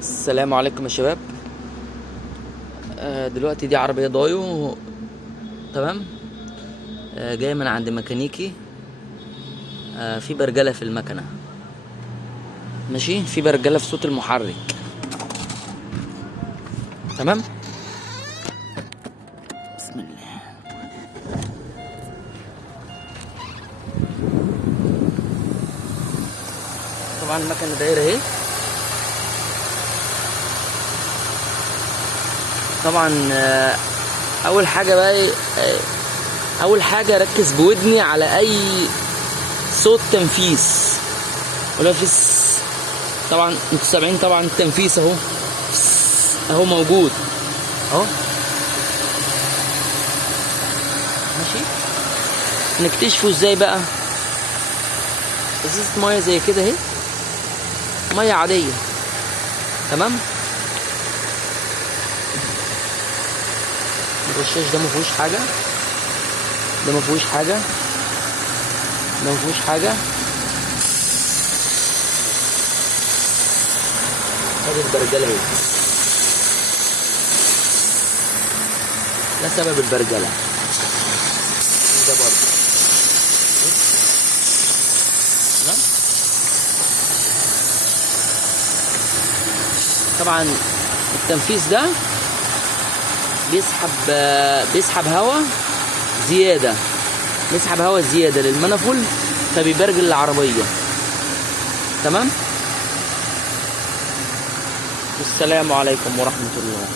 السلام عليكم يا شباب. دلوقتي دي عربية دايو. تمام. جاية من عند ميكانيكي. في برجلة في المكنة، ماشي، في برجلة في صوت المحرك. تمام. بسم الله. طبعا المكنة دايرة اهي. طبعا اول حاجه بقى اول حاجه ركز بودني على اي صوت تنفيس ولا فيس. طبعا انتوا سامعين طبعا التنفيس اهو موجود اهو، ماشي. نكتشفه ازاي بقى؟ ازازه ميه زي كده اهي، ميه عاديه. تمام. الرشاش ده مفيهوش حاجة، ده مفيهوش حاجة، ده مفيهوش حاجة. ادي البرجلة اهي، ده سبب البرجلة ده برضه. تمام. طبعا التنفيذ ده بيسحب هواء زيادة، بيسحب هواء زيادة للمنفول فبيبرجل العربية. تمام. والسلام عليكم ورحمة الله.